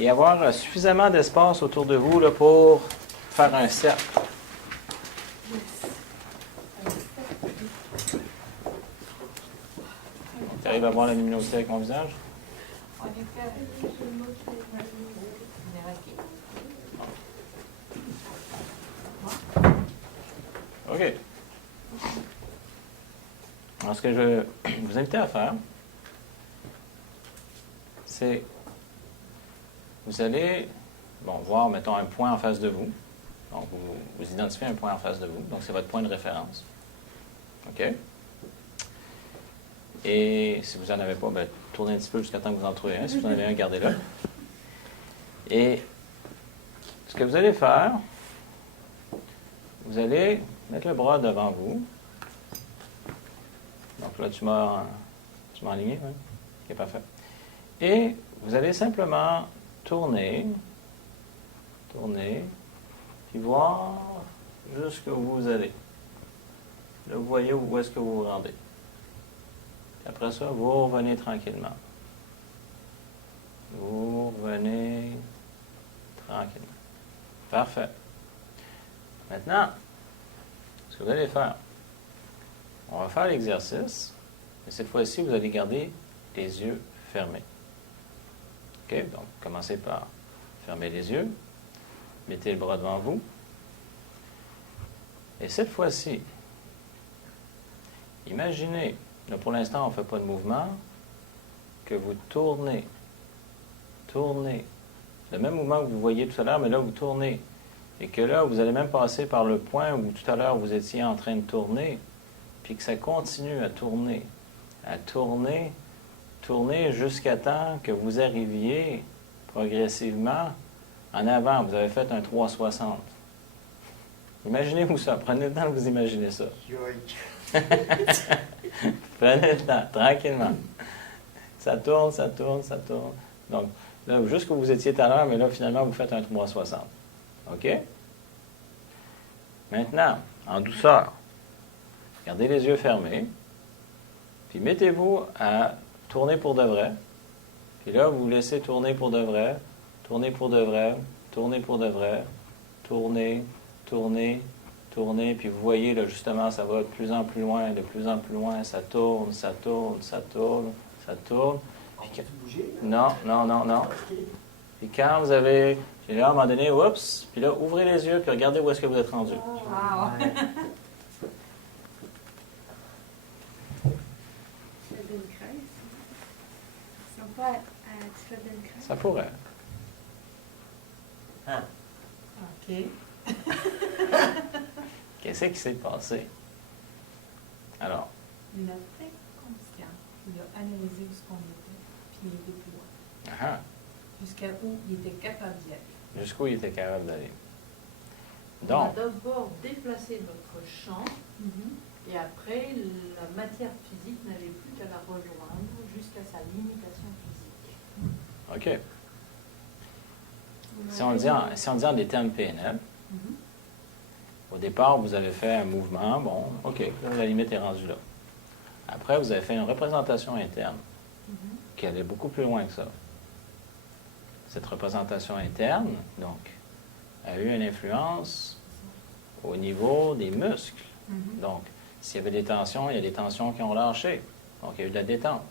et avoir suffisamment d'espace autour de vous là, pour faire un cercle. Tu arrives à voir la luminosité avec mon visage? OK. Alors, ce que je vais vous inviter à faire, c'est, vous allez, voir, mettons, un point en face de vous. Donc, vous identifiez un point en face de vous. Donc, c'est votre point de référence. OK? Et si vous n'en avez pas, tournez un petit peu jusqu'à temps que vous en trouvez un. Si vous en avez un, gardez-le. Et ce que vous allez faire, vous allez mettre le bras devant vous. Donc là, tu m'as aligné, hein? OK, parfait. Et vous allez simplement tourner, puis voir jusqu'où vous allez. Là, vous voyez où est-ce que vous vous rendez. Puis après ça, vous revenez tranquillement. Vous revenez tranquillement. Parfait. Maintenant, ce que vous allez faire, on va faire l'exercice, et cette fois-ci, vous allez garder les yeux fermés. OK? Donc, commencez par fermer les yeux. Mettez le bras devant vous. Et cette fois-ci, imaginez, là pour l'instant, on ne fait pas de mouvement, que vous tournez. Le même mouvement que vous voyez tout à l'heure, mais là, vous tournez. Et que là, vous allez même passer par le point où tout à l'heure, vous étiez en train de tourner, puis que ça continue à tourner, jusqu'à temps que vous arriviez progressivement en avant. Vous avez fait un 360. Imaginez-vous ça. Prenez le temps de vous imaginer ça. Prenez le temps, tranquillement. Ça tourne. Donc, là, juste où vous étiez tout à l'heure, mais là, finalement, vous faites un 360. OK? Maintenant, en douceur, gardez les yeux fermés, puis mettez-vous à tourner pour de vrai. Puis là, vous laissez tourner pour de vrai, tourner, puis vous voyez, là, justement, ça va de plus en plus loin, ça tourne. Puis non. Puis quand vous avez, puis là, à un moment donné, oups, puis là, ouvrez les yeux, puis regardez où est-ce que vous êtes rendu. Wow. Ça pourrait. Ah. OK. Qu'est-ce qui s'est passé? Alors? Il a fait conscient. Il a analysé où ce qu'on était, puis il était plus loin. Jusqu'à où il était capable d'y aller. Jusqu'où il était capable d'aller. On a d'abord déplacé notre champ, et après, la matière physique n'avait plus qu'à la rejoindre jusqu'à sa limitation physique. OK. Si on dit en des termes PNL, au départ, vous avez fait un mouvement, bon, OK, là, la limite est rendue là. Après, vous avez fait une représentation interne qui allait beaucoup plus loin que ça. Cette représentation interne, donc, a eu une influence au niveau des muscles. Donc, s'il y avait des tensions, il y a des tensions qui ont lâché. Donc, il y a eu de la détente.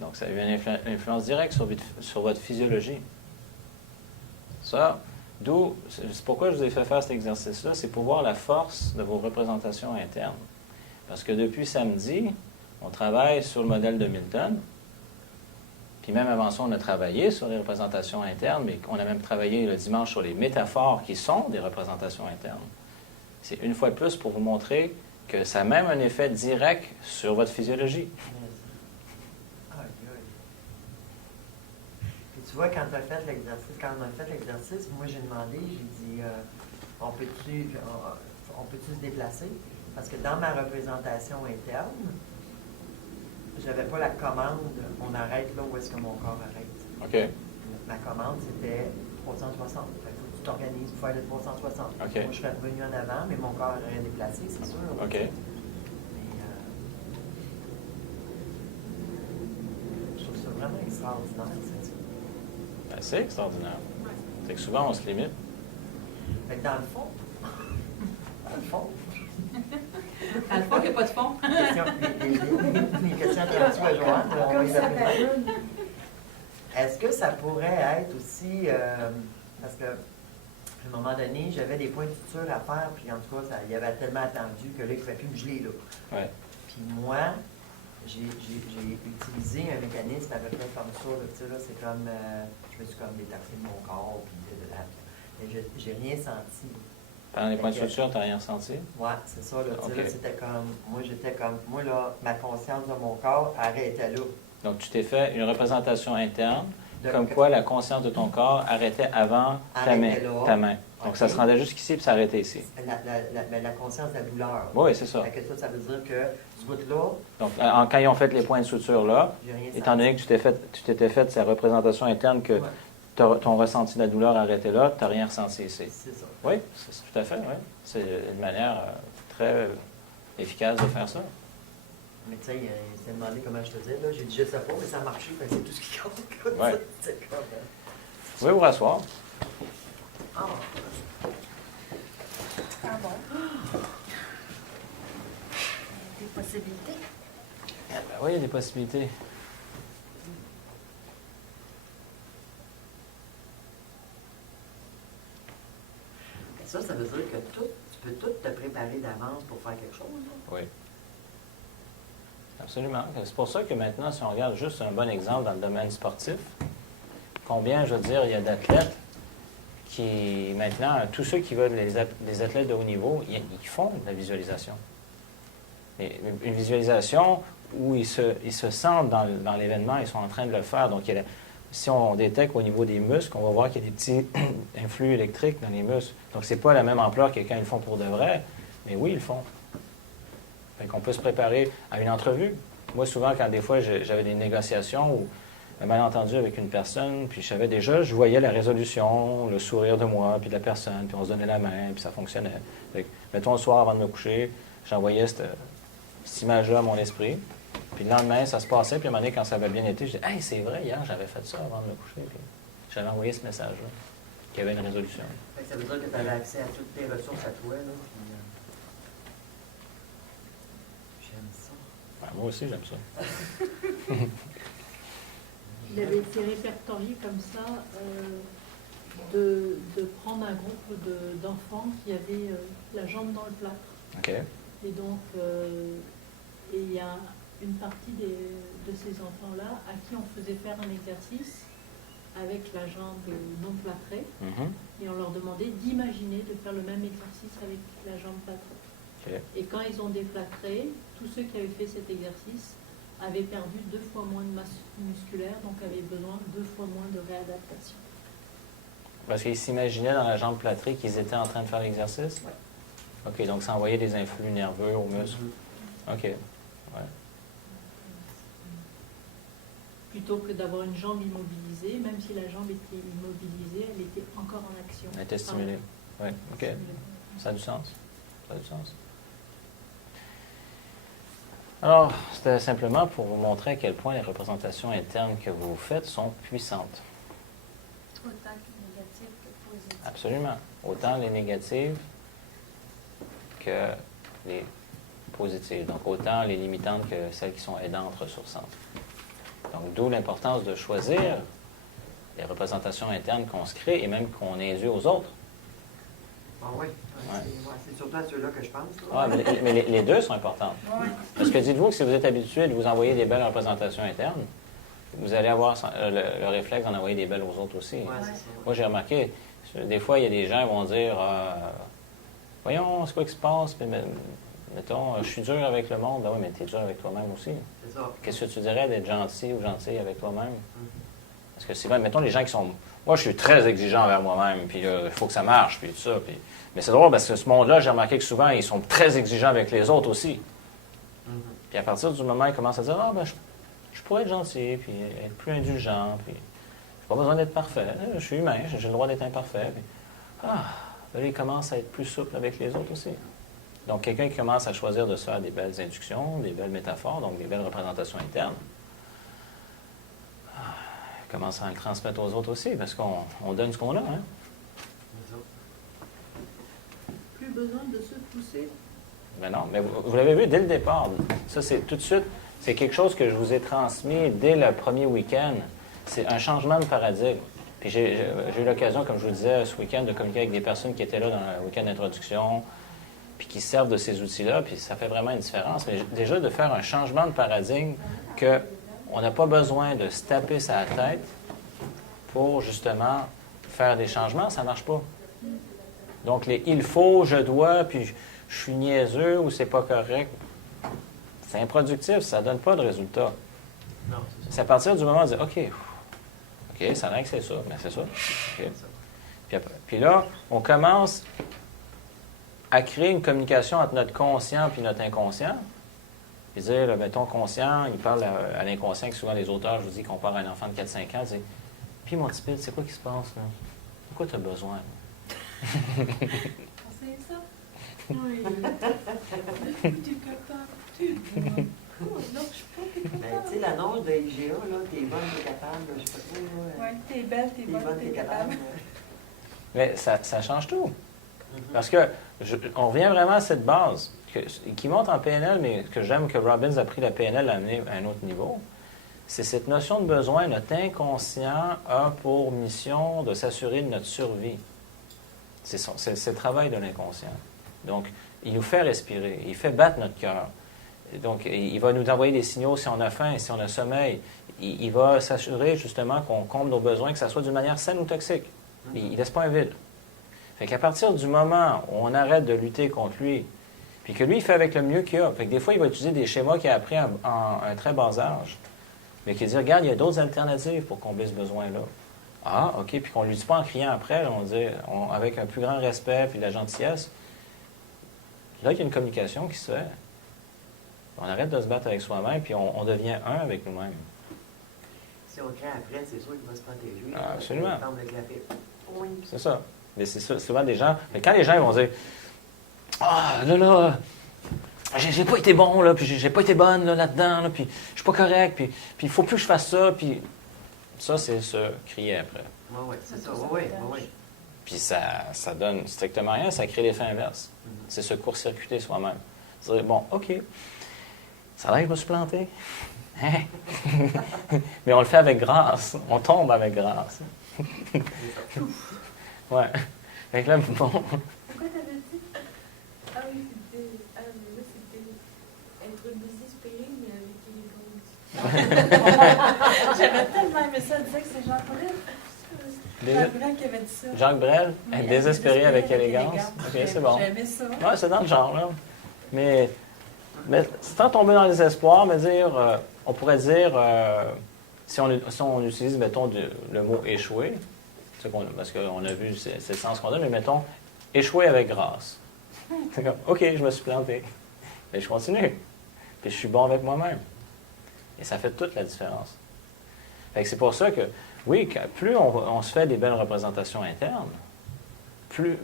Donc, ça a eu une influence directe sur votre physiologie. Ça, c'est pourquoi je vous ai fait faire cet exercice-là, c'est pour voir la force de vos représentations internes. Parce que depuis samedi, on travaille sur le modèle de Milton. Puis même avant ça, on a travaillé sur les représentations internes, mais on a même travaillé le dimanche sur les métaphores qui sont des représentations internes. C'est une fois de plus pour vous montrer que ça a même un effet direct sur votre physiologie. Puis tu vois, quand on a fait l'exercice, moi j'ai demandé, j'ai dit, on peut-tu se déplacer? Parce que dans ma représentation interne, j'avais pas la commande, on arrête là où est-ce que mon corps arrête. OK. Ma commande, c'était 360. Fait que tu t'organises pour faire le 360. OK. Moi, je serais revenu en avant, mais mon corps aurait déplacé, c'est sûr. OK. Mais je trouve ça vraiment extraordinaire, ça. Ben, c'est extraordinaire. C'est que souvent, on se limite. Fait que dans le fond, dans le fond, il n'y a pas de fond. les questions introductives à Joanne, on va les appeler. Est-ce que ça pourrait être aussi, parce que à un moment donné, j'avais des points de suture à faire, puis en tout cas, il y avait tellement attendu que là, il ne pouvait plus me geler là. Ouais. Puis moi, j'ai utilisé un mécanisme à peu près comme ça, là, tu sais, là, c'est comme, je me suis comme détaché de mon corps, puis mais j'ai rien senti. Pendant les points de suture, tu n'as rien ressenti? Oui, c'est ça, là, tu sais, Ok. là, c'était comme, moi, là, ma conscience de mon corps arrêtait là. Donc, tu t'es fait une représentation interne, De- comme quoi la conscience de ton corps arrêtait avant Arrêtait là. ta main. Donc, Ok. ça se rendait jusqu'ici, puis ça arrêtait ici. La conscience de la douleur. Oui, c'est ça. Fait que ça veut dire que ce bout-là, Donc, quand ils ont fait les points de suture là, j'ai rien étant donné que tu t'étais fait cette représentation interne que Ouais. ton ressenti de la douleur arrêtait là, tu n'as rien ressenti ici. C'est ça. Oui, c'est tout à fait, oui. C'est une manière très efficace de faire ça. Mais tu sais, il s'est demandé comment je faisais, là. J'ai dit, je sais pas, mais ça a marché, fait que c'est tout ce qui compte. Ouais. C'est comme... Vous pouvez vous rasseoir. Ah, Ah bon? Des possibilités? Ben oui, il y a des possibilités. ça veut dire que tu peux tout te préparer d'avance pour faire quelque chose, là. Oui. Absolument. C'est pour ça que maintenant, si on regarde juste un bon exemple dans le domaine sportif, combien, je veux dire, il y a d'athlètes qui, maintenant, tous ceux qui veulent les athlètes de haut niveau, ils font de la visualisation. Et une visualisation où ils se sentent dans l'événement, ils sont en train de le faire. Donc, si on détecte au niveau des muscles, on va voir qu'il y a des petits influx électriques dans les muscles. Donc, ce n'est pas la même ampleur que quand ils le font pour de vrai, mais oui, ils le font. Fait qu'on peut se préparer à une entrevue. Moi, souvent, quand des fois, j'avais des négociations ou un malentendu avec une personne, puis je voyais la résolution, le sourire de moi, puis de la personne, puis on se donnait la main, puis ça fonctionnait. Fait que, mettons, le soir, avant de me coucher, j'envoyais cette image-là à mon esprit. Puis le lendemain, ça se passait, puis à un moment donné, quand ça avait bien été, je disais « Hey, c'est vrai, hier, j'avais fait ça avant de me coucher. » Puis j'avais envoyé ce message-là, qu'il y avait une résolution. Fait que ça veut dire que tu avais accès à toutes tes ressources à toi, là. Puis, j'aime ça. Ben, moi aussi, j'aime ça. Il avait été répertorié comme ça de prendre un groupe d'enfants qui avaient la jambe dans le plâtre. OK. Et donc, il y a une partie de ces enfants-là à qui on faisait faire un exercice avec la jambe non plâtrée, Mhm. et on leur demandait d'imaginer de faire le même exercice avec la jambe plâtrée. OK. Et quand ils ont déplâtré, tous ceux qui avaient fait cet exercice avaient perdu 2 fois moins de masse musculaire, donc avaient besoin 2 fois moins de réadaptation. Parce qu'ils s'imaginaient dans la jambe plâtrée qu'ils étaient en train de faire l'exercice? Oui. OK, donc ça envoyait des influx nerveux aux muscles. OK. Ouais. Plutôt que d'avoir une jambe immobilisée, même si la jambe était immobilisée, elle était encore en action. Elle était stimulée. Oui, OK. Ça a du sens. Ça a du sens. Alors, c'était simplement pour vous montrer à quel point les représentations internes que vous faites sont puissantes. Autant négatif que positif. Absolument. Autant les négatives que les positives. Donc, autant les limitantes que celles qui sont aidantes, ressourçantes. Donc, d'où l'importance de choisir les représentations internes qu'on se crée et même qu'on induit aux autres. Ah oui, c'est surtout à ceux-là que je pense. Ah, mais les deux sont importantes. Oui. Parce que dites-vous que si vous êtes habitué de vous envoyer des belles représentations internes, vous allez avoir le réflexe d'en envoyer des belles aux autres aussi. Ouais, c'est ça. Moi, j'ai remarqué, des fois, il y a des gens qui vont dire voyons, c'est quoi qui se passe? Puis, mettons, je suis dur avec le monde. Ben oui, mais tu es dur avec toi-même aussi. C'est ça. Qu'est-ce que tu dirais d'être gentil ou gentille avec toi-même? Parce que c'est vrai, mettons les gens qui sont. Moi, je suis très exigeant envers moi-même, puis il faut que ça marche, puis tout ça. Puis... Mais c'est drôle parce que ce monde-là, j'ai remarqué que souvent, ils sont très exigeants avec les autres aussi. Puis à partir du moment où ils commencent à dire je pourrais être gentil, puis être plus indulgent, puis j'ai pas besoin d'être parfait. Je suis humain, j'ai le droit d'être imparfait. Puis, là, ils commencent à être plus souples avec les autres aussi. Donc, quelqu'un qui commence à choisir de se faire des belles inductions, des belles métaphores, donc des belles représentations internes, commence à le transmettre aux autres aussi, parce qu'on donne ce qu'on a. Hein? Plus besoin de se pousser. Mais non, mais vous l'avez vu dès le départ. Ça, c'est tout de suite, c'est quelque chose que je vous ai transmis dès le premier week-end. C'est un changement de paradigme. Puis j'ai eu l'occasion, comme je vous le disais, ce week-end, de communiquer avec des personnes qui étaient là dans le week-end d'introduction, puis qui servent de ces outils-là, puis ça fait vraiment une différence. Mais déjà, de faire un changement de paradigme, qu'on n'a pas besoin de se taper sa tête pour, justement, faire des changements, ça ne marche pas. Donc, les « il faut »,« je dois », puis « je suis niaiseux » ou « c'est pas correct », c'est improductif, ça ne donne pas de résultat. Non, C'est à partir du moment où on dit « OK, ça a l'air que c'est ça, mais c'est ça. Okay. » Puis là, on commence à créer une communication entre notre conscient et notre inconscient. Puis dire, là, ben, ton conscient, il parle à l'inconscient, que souvent les auteurs, je vous dis, comparent à un enfant de 4-5 ans, ils disent « Puis mon petit Pete, c'est quoi qui se passe là? De quoi tu as besoin? » C'est ça? Oui. Tu es capable. Non, je suis pas capable. Ben, tu sais, l'annonce de IGA, là, t'es bonne, t'es capable, je sais pas trop. Oui, t'es belle, t'es bonne, t'es capable. Mais ça change tout. Parce que on revient vraiment à cette base qui monte en PNL, mais que j'aime que Robbins a pris la PNL à amener à un autre niveau. C'est cette notion de besoin. Notre inconscient a pour mission de s'assurer de notre survie. C'est le travail de l'inconscient. Donc, il nous fait respirer, il fait battre notre cœur. Donc, il va nous envoyer des signaux si on a faim, si on a sommeil. Il va s'assurer justement qu'on comble nos besoins, que ça soit d'une manière saine ou toxique. Il ne laisse pas un vide. Fait qu'à partir du moment où on arrête de lutter contre lui, puis que lui, il fait avec le mieux qu'il a, fait que des fois, il va utiliser des schémas qu'il a appris en un très bas âge, mais qu'il dit, regarde, il y a d'autres alternatives pour combler ce besoin-là. Ah, OK, puis qu'on ne lui dit pas en criant après, là, on dit, avec un plus grand respect puis de la gentillesse. Là, il y a une communication qui se fait. On arrête de se battre avec soi-même, puis on devient un avec nous-mêmes. Si on crie après, c'est sûr qu'il va se protéger. Ah, absolument. Oui. C'est ça. Mais c'est ça, souvent des gens... Mais quand les gens vont dire « Ah, là, j'ai pas été bon, là, puis j'ai pas été bonne là-dedans, là, puis je suis pas correct, puis il faut plus que je fasse ça, puis... » Ça, c'est se crier après. Oui, c'est ça. Oui. Puis ça donne strictement rien, ça crée l'effet inverse. C'est se court-circuiter soi-même. C'est dire, bon, OK, ça a l'air que je me suis planté. Mais on le fait avec grâce. On tombe avec grâce. Ouais. Fait que là, bon. Pourquoi t'avais dit? Ah oui, c'était être désespéré, mais avec élégance. J'avais tellement aimé ça, dire que c'est Jacques Brel. Jacques Brel qui avait dit ça. Jacques Brel, Oui, être désespéré avec élégance. OK, c'est bon. J'aimais ça. Ouais, c'est dans le genre, là. Mais sans tomber dans le désespoir, mais dire, on pourrait dire, si on utilise, mettons, le mot échouer, parce qu'on a vu, c'est le sens qu'on donne, mais mettons, échouer avec grâce. C'est comme, OK, je me suis planté. Mais je continue. Puis je suis bon avec moi-même. Et ça fait toute la différence. Fait que c'est pour ça que, oui, plus on se fait des belles représentations internes, plus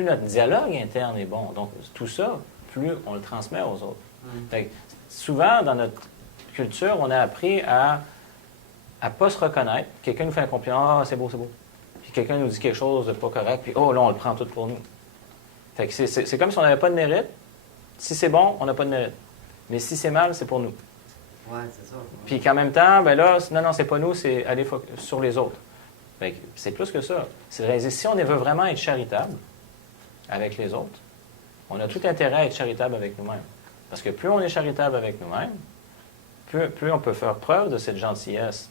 notre dialogue interne est bon. Donc, tout ça, plus on le transmet aux autres. Fait que, souvent, dans notre culture, on a appris à ne pas se reconnaître. Quelqu'un nous fait un compliment, ah, c'est beau, c'est beau. Puis quelqu'un nous dit quelque chose de pas correct, puis oh, là, on le prend tout pour nous. Fait que c'est comme si on n'avait pas de mérite. Si c'est bon, on n'a pas de mérite. Mais si c'est mal, c'est pour nous. Oui, c'est ça. Puis qu'en même temps, ben là, non, c'est pas nous, c'est aller sur les autres. Fait que c'est plus que ça. C'est de réaliser, si on veut vraiment être charitable avec les autres, on a tout intérêt à être charitable avec nous-mêmes. Parce que plus on est charitable avec nous-mêmes, plus on peut faire preuve de cette gentillesse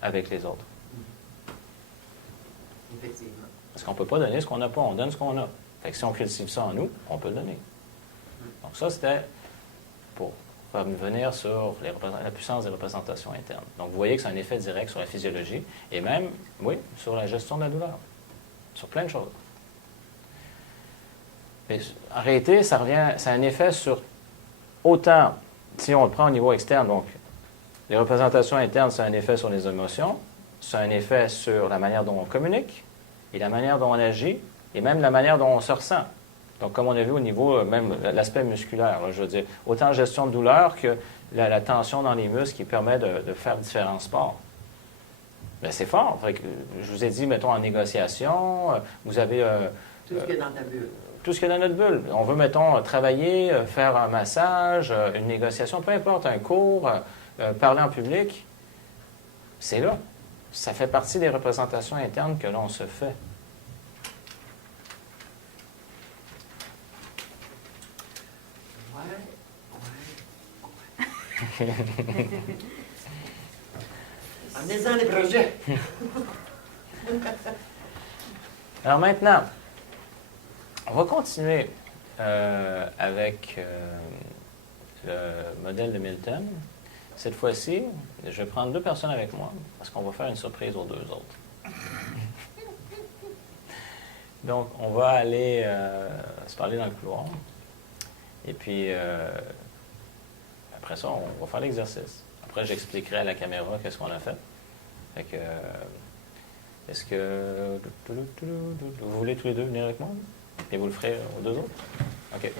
avec les autres. Effectivement. Parce qu'on ne peut pas donner ce qu'on n'a pas, on donne ce qu'on a. Fait que si on cultive ça en nous, on peut le donner. Donc ça, c'était pour revenir sur la puissance des représentations internes. Donc vous voyez que c'est un effet direct sur la physiologie et même, oui, sur la gestion de la douleur. Sur plein de choses. Mais en réalité, ça a un effet sur autant, si on le prend au niveau externe, donc les représentations internes, ça a un effet sur les émotions, ça a un effet sur la manière dont on communique, et la manière dont on agit, et même la manière dont on se ressent. Donc, comme on a vu au niveau, même l'aspect musculaire, là, je veux dire, autant gestion de douleur que la tension dans les muscles qui permet de faire différents sports. Ben, c'est fort. Fait que, je vous ai dit, mettons, en négociation, vous avez Tout ce qui est dans ta bulle. tout ce qu'il y a dans notre bulle. On veut, mettons, travailler, faire un massage, une négociation, peu importe, un cours, parler en public. C'est là. Ça fait partie des représentations internes que l'on se fait. Amenez-en les projets. Alors maintenant, on va continuer avec le modèle de Milton. Cette fois-ci, je vais prendre 2 personnes avec moi parce qu'on va faire une surprise aux 2 autres. Donc, on va aller se parler dans le couloir. Et puis, après ça, on va faire l'exercice. Après, j'expliquerai à la caméra qu'est-ce qu'on a fait. Fait que, est-ce que vous voulez tous les 2 venir avec moi? Et vous le ferez aux 2 autres? OK.